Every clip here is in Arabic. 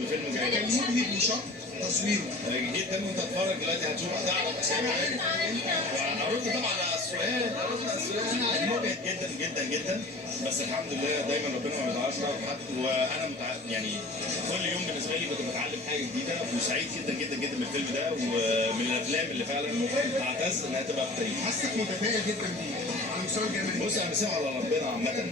الفيلم جاي كان مبهج وشق تصويره جدا، وانت تتفرج دلوقتي هتشوف هتعرف. ارد طبعا على السؤال، مبهج جدا جدا جدا، بس الحمد لله دايما ربنا ما بيضيعش حد، وانا يعني كل يوم بالنسبه لي كنت بتعلم حاجه جديده، وسعيد جدا جدا جدا بالفيلم ده، ومن الافلام اللي فعلا اعتز انها تبقى في التاريخ. حاسك متفائل جدا بيه على المستوى الجماهيري. بص انا بسيب على ربنا عامه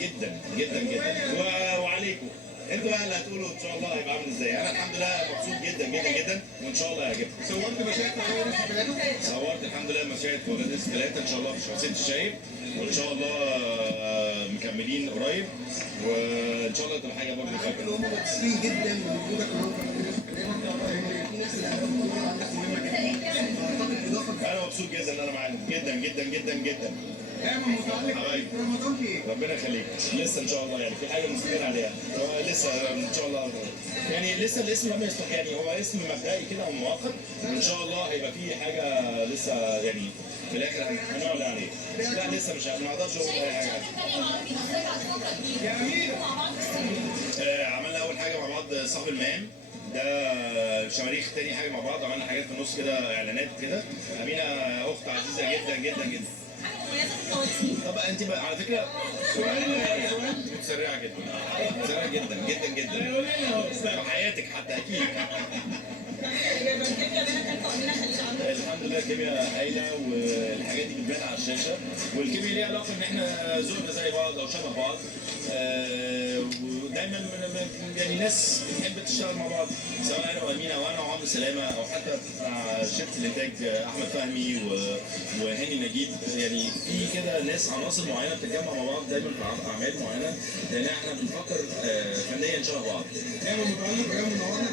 جدا جدا جدا، وعليكم انتوا بقى اللي هتقولوا ان شاء الله هيبقى عامل ازاي. انا الحمد لله مبسوط جدا جدا جدا، وان شاء الله هيعجبكم. صورت مشاهد في اول في بلاده؟ صورت الحمد لله مشاهد في ولاد ثلاثة ان شاء الله في شخصية الشايب، وان شاء الله مكملين قريب، وان شاء الله تبقى حاجة برضه اللي هم مبسوطين جدا بوجودك النهارده في كلامك، في ناس اللي عندك مهمة جدا. اعتقد اضافة انا مبسوط جدا ان انا معاكم جدا جدا جدا جدا. دايما متعلق برمضان في ايه؟ ربنا يخليك. لسه ان شاء الله يعني في حاجه مستمر عليها، هو لسه ان شاء الله يعني لسه الاسم لم يصلح، يعني هو اسم مبدئي كده ومؤقت، وان شاء الله هيبقى فيه حاجه لسه يعني في الاخر هنعلن عليه. لا لسه مش ما اقدرش اقول اي حاجه. يا امير عملنا اول حاجه مع بعض صاحب المهام ده شماريخ، تاني حاجه مع بعض عملنا حاجات في النص كده اعلانات كده. امينه اخت عزيزه جدا جدا جدا. طب انت بقى على فكره متسرعه جدا، متسرعه جدا جدا جدا في حياتك حتى اكيد. الحمد لله الكيمياء هايله، والحاجات دي بتبان على الشاشه، والكيمياء ليها علاقه ان احنا ذوقنا زي بعض او شبه بعض، ودايما يعني ناس بتحب تشتغل مع بعض، سواء انا وامينه وانا وعمرو سلامه، او حتى مع شركه الانتاج احمد فهمي وهاني نجيب. يعني في كده ناس عناصر معينه بتتجمع مع بعض دايما في اعمال معينه، لان احنا بنفكر فنيا شبه بعض. دايما متعلق بجانب النهارده